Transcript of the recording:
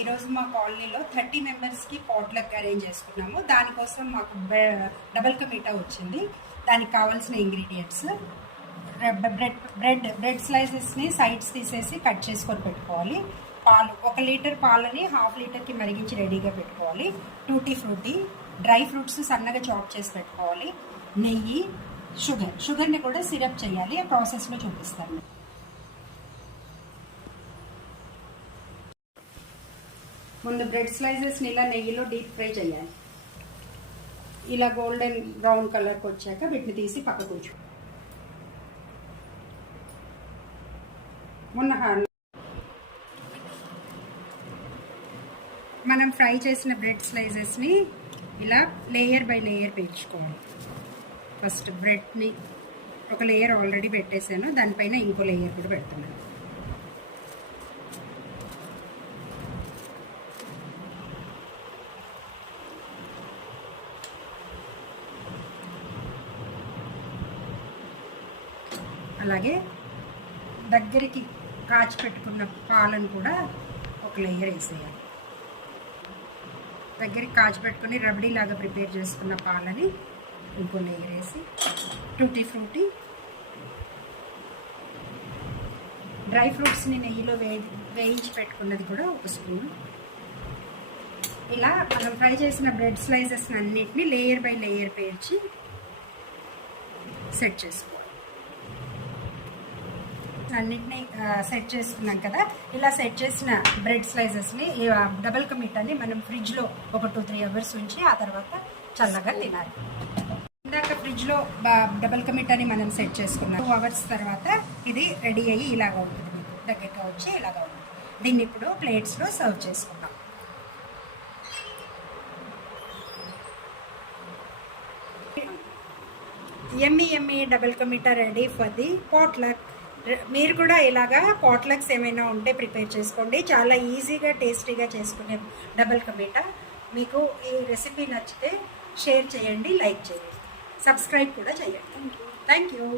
ఈరోజు మా కాలనీలో 30 మెంబర్స్కి పాట్లక్ అరేంజ్ చేసుకున్నాము. దానికోసం మాకు డబల్ కా మీఠా వచ్చింది. దానికి కావాల్సిన ఇంగ్రీడియంట్స్ బ్రెడ్ స్లైసెస్ని సైడ్స్ తీసేసి కట్ చేసుకొని పెట్టుకోవాలి. పాలు 1 లీటర్ పాలని 1/2 లీటర్కి మరిగించి రెడీగా పెట్టుకోవాలి. టూటీ ఫ్రూటీ, డ్రై ఫ్రూట్స్ సన్నగా చాప్ చేసి పెట్టుకోవాలి. నెయ్యి, షుగర్ని కూడా సిరప్ చేయాలి. ఆ ప్రాసెస్లో చూపిస్తాను. ముందు బ్రెడ్ స్లైసెస్ని ఇలా నెయ్యిలో డీప్ ఫ్రై చేయాలి. ఇలా గోల్డెన్ బ్రౌన్ కలర్కి వచ్చాక వీటిని తీసి పక్కకు ఉంచు. మనం ఫ్రై చేసిన బ్రెడ్ స్లైసెస్ని ఇలా లేయర్ బై లేయర్ పేర్చుకోవాలి. ఫస్ట్ బ్రెడ్ని ఒక లేయర్ ఆల్రెడీ పెట్టేశాను, దానిపైన ఇంకో లేయర్ కూడా పెడుతున్నాను. అలాగే దగ్గరికి కాచి పెట్టుకున్న పాలను కూడా ఒక లేయర్ వేసేయాలి. దగ్గరికి కాచి పెట్టుకుని రబడీలాగా ప్రిపేర్ చేసుకున్న పాలని ఇంకో లేయర్ వేసి, టూటీ ఫ్రూటీ, డ్రై ఫ్రూట్స్ని నెయ్యిలో వేయించి పెట్టుకున్నది కూడా ఒక స్పూన్. ఇలా మనం ఫ్రై చేసిన బ్రెడ్ స్లైసెస్ అన్నిటిని లేయర్ బై లేయర్ పేర్చి సెట్ చేసుకోవాలి. అన్నిటినీ సెట్ చేసుకున్నాం కదా. ఇలా సెట్ చేసిన బ్రెడ్ స్లైసెస్ని డబల్ కా మీఠాని మనం ఫ్రిడ్జ్లో ఒక 2-3 అవర్స్ ఉంచి ఆ తర్వాత చల్లగా తినాలి. ఇందాక ఫ్రిడ్జ్లో డబల్ కా మీఠాని మనం సెట్ చేసుకున్నాం. 2 అవర్స్ తర్వాత ఇది రెడీ అయ్యి ఇలాగా ఉంటుంది, మీకు దగ్గరగా వచ్చి ఇలాగా ఉంటుంది. దీన్ని ఇప్పుడు ప్లేట్స్లో సర్వ్ చేసుకుందాం. యమ్మీ double ka meetha ready for the potluck. మీరు కూడా ఇలాగా పాట్లక్స్ ఏమైనా ఉంటే ప్రిపేర్ చేసుకోండి. చాలా ఈజీగా టేస్టీగా చేసుకునే డబల్ కా మీఠా. మీకు ఈ రెసిపీ నచ్చితే షేర్ చేయండి, లైక్ చేయండి, సబ్స్క్రైబ్ కూడా చేయండి. Thank you.